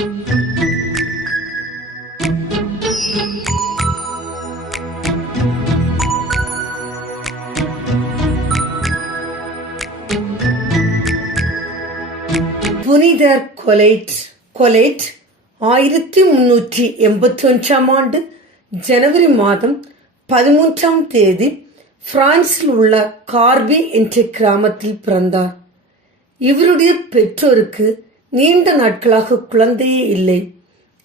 புனிதர் collide collide ஆயிரத்தி முன்னூற்றி எண்பத்தி ஒன்றாம் ஆண்டு ஜனவரி மாதம் பதிமூன்றாம் தேதி பிரான்சில் உள்ள கார்பி என்ற கிராமத்தில் பிறந்தார். இவருடைய பெற்றோருக்கு நீண்ட நாட்களாக குழந்தையே இல்லை.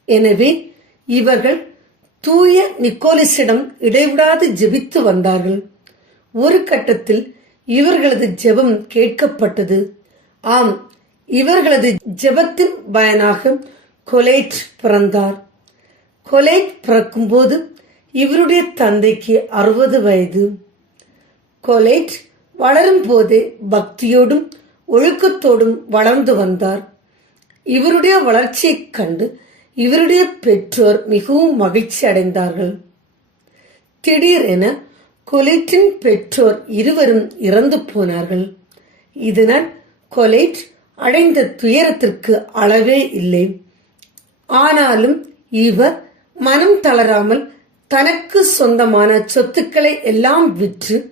எனவே இவர்கள் தூய நிக்கோலிஸிடம் இடைவிடாது ஜெபித்து வந்தார்கள். ஒரு கட்டத்தில் இவர்களது ஜெபம் கேட்கப்பட்டது. ஆம் இவர்களது ஜெபத்தின் பயனாக கொலேட் பிறந்தார். கொலேட் பிறக்கும்போது இவருடைய தந்தைக்கு அறுபது வயது. கொலேட் வளரும் போதே பக்தியோடும் ஒழுக்கத்தோடும் வளர்ந்து வந்தார். இவருடைய வளர்ச்சியைக் கண்டு இவருடைய பெற்றோர் மிகவும் மகிழ்ச்சி அடைந்தார்கள். திடீரென கொலைட்டின் பெற்றோர் இருவரும் இறந்து போனார்கள். இதனால் கொலைட் அடைந்த துயரத்திற்கு அளவே இல்லை. ஆனாலும் இவர் மனம் தளராமல் தனக்கு சொந்தமான சொத்துக்களை எல்லாம் விற்று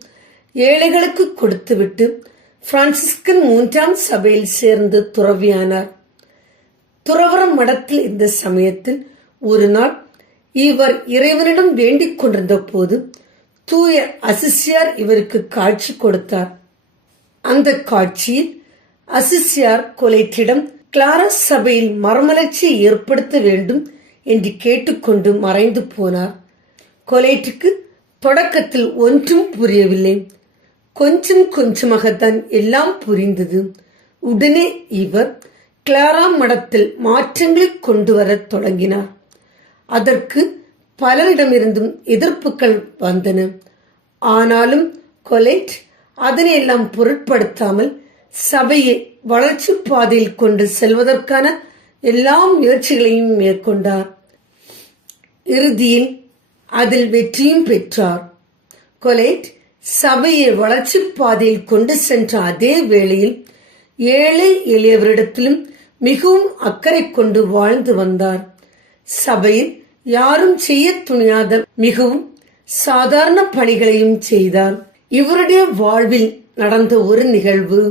ஏழைகளுக்கு கொடுத்துவிட்டு பிரான்சிஸ்கன் மூன்றாம் சபையில் சேர்ந்து துறவியானார். துறவரம் மடத்தில் இந்த சமயத்தில் ஒரு நாள் இவர் இறைவனிடம் வேண்டிக் கொண்டிருந்த போது தூய அசிசியார் இவருக்கு காட்சி கொடுத்தார். அந்த காட்சியில் அசிசியார் கொலைட்டிடம் கிளாரஸ் சபையில் மரமலர்ச்சியை ஏற்படுத்த வேண்டும் என்று கேட்டுக்கொண்டு மறைந்து போனார். கொலைட்டுக்கு தொடக்கத்தில் ஒன்றும் புரியவில்லை. கொஞ்சம் கொஞ்சமாகத்தான் எல்லாம் புரிந்தது. உடனே இவர் கிளாரா மடத்தில் மாற்றங்களை கொண்டு வரத் தொடங்கினார். அதற்கு பலரிடமிருந்தும் எதிர்ப்புகள் வந்தன. ஆனாலும் கொலைட் அதனையெல்லாம் பொருட்படுத்தாமல் சபையை வளர்ச்சி பாதையில் கொண்டு செல்வதற்கான எல்லா முயற்சிகளையும் மேற்கொண்டார். இறுதியில் அதில் வெற்றியும் பெற்றார். கொலைட் சபையை வளர்ச்சி பாதையில் கொண்டு சென்ற அதே வேளையில் ஏழை எளியவரிடத்திலும் மிகவும் அக்கறை கொண்டு வாழ்ந்து வந்தார். சபையில் யாரும் செய்ய துணியாத மிகவும் சாதாரண பணிகளையும் செய்தார். இவருடைய வாழ்வில் நடந்த ஒரு நிகழ்வு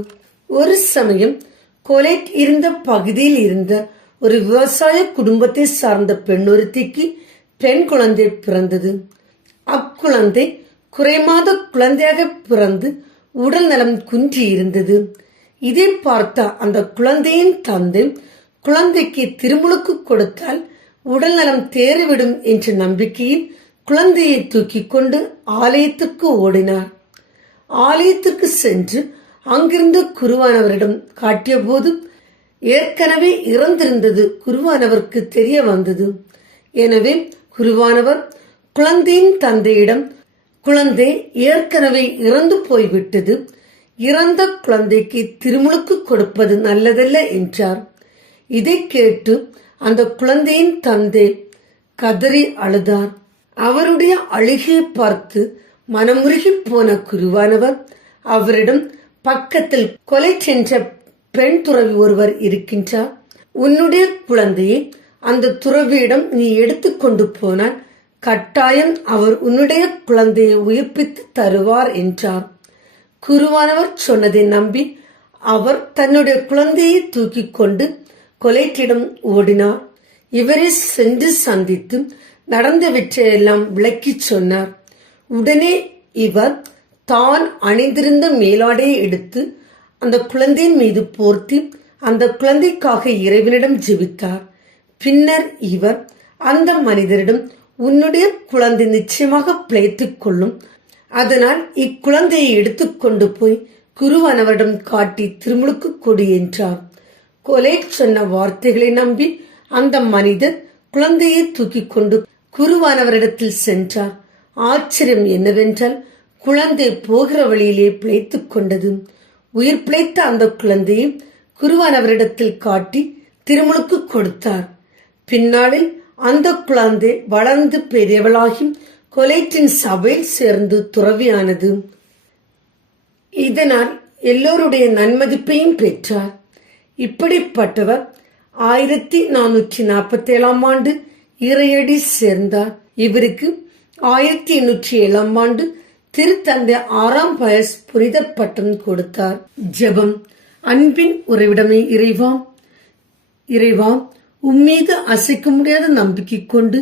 ஒரு சமயம் கொலைட் இருந்த பகுதியில் இருந்த ஒரு விவசாய குடும்பத்தை சார்ந்த பெண்ணொருத்திக்கு பெண் குழந்தை பிறந்தது. அக்குழந்தை குறைமாத குழந்தையாக பிறந்து உடல் நலம் குன்றி இருந்தது இதை பார்த்த அந்த குழந்தையின் தந்தை குழந்தைக்கு திருமுழுக்கு கொடுத்தால் உடல்நலம் தேறிவிடும் என்ற நம்பிக்கையில் குழந்தையை தூக்கி கொண்டு ஆலயத்துக்கு ஓடினார். ஆலயத்துக்கு சென்று அங்கிருந்து குருவானவரிடம் காட்டியபோது ஏற்கனவே இறந்திருந்தது குருவானவருக்கு தெரிய வந்தது. எனவே குருவானவர் குழந்தையின் தந்தையிடம் குழந்தை ஏற்கனவே இறந்து போய்விட்டது. இறந்த குழந்தைக்கு திருமுழுக்கு கொடுப்பது நல்லதல்ல என்றார். இதை கேட்டு அந்த குழந்தையின் தந்தை கதறி அழுதார். அவருடைய அழுகையை பார்த்து மனமுருகி போன குருவானவர் அவரிடம் பக்கத்தில் கொலை சென்ற பெண் துறவி ஒருவர் இருக்கின்றார். உன்னுடைய குழந்தையை அந்த துறவியிடம் நீ எடுத்துக்கொண்டு போனால் கட்டாயம் அவர் உன்னுடைய குழந்தையை உயிர்ப்பித்து தருவார் என்றார். குருவானவர் சொன்னதை நம்பி அவர் தன்னுடைய குழந்தையை தூக்கிக் கொண்டு கொலைட்டிடம் ஓடினார். இவரை சென்று சந்தித்து நடந்தவற்றையெல்லாம் விளக்கிச் சொன்னார். உடனே இவர் தான் அணிந்திருந்த மேலாடையை எடுத்து அந்த குழந்தையின் மீது போர்த்தி அந்த குழந்தைக்காக இறைவனிடம் ஜெபித்தார். பின்னர் இவர் அந்த மனிதரிடம் உன்னுடைய குழந்தை நிச்சயமாக பிழைத்துக் கொள்ளும். அதனால் இக்குழந்தையை எடுத்துக்கொண்டு போய் குருவானவரிடம் காட்டி திருமுழுக்கு கொடு என்றார். கொலை சொன்ன வார்த்தைகளை நம்பி அந்த மனிதர் குழந்தையை தூக்கி கொண்டு குருவானவரிடத்தில் சென்றார். ஆச்சரியம் என்னவென்றால் குழந்தை போகிற வழியிலே பிழைத்துக் கொண்டது. உயிர் பிழைத்த அந்த குழந்தையை குருவானவரிடத்தில் காட்டி திருமுழுக்கு கொடுத்தார். பின்னாளில் அந்த குழந்தை வளர்ந்து பெரியவளாகி கொலைட்டின் சபையில் சேர்ந்து துறவியானது. இதனால் எல்லோருடைய நன்மதிப்பையும் பெற்றார். இப்படிப்பட்டவர் ஆயிரத்தி நானூற்றி நாற்பத்தி ஏழாம் ஆண்டு இறையடி சேர்ந்தார். இவருக்கு ஆயிரத்தி எண்ணூற்றி ஏழாம் ஆண்டு திருத்தந்தை ஆறாம் பயஸ் புனித பட்டம் கொடுத்தார். ஜெபம் அன்பின் உறைவிடமே இறைவாம் இறைவாம் உம்மீது அசைக்க முடியாத நம்பிக்கை கொண்டு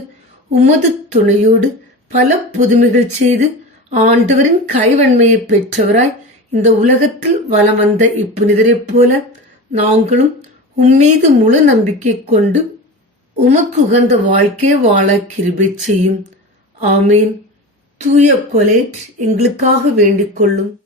உமது துணையோடு பல புதுமைகள் செய்து ஆண்டவரின் கைவன்மையை பெற்றவராய் இந்த உலகத்தில் வலம் வந்த இப்புனிதரைப் போல நாங்களும் உம்மீது முழு நம்பிக்கை கொண்டு உமக்கு உகந்த வாழ்க்கை வாழ கிருபை செய்யும். ஆமீன். தூய கொலேட் எங்களுக்காக வேண்டிக் கொள்ளும்.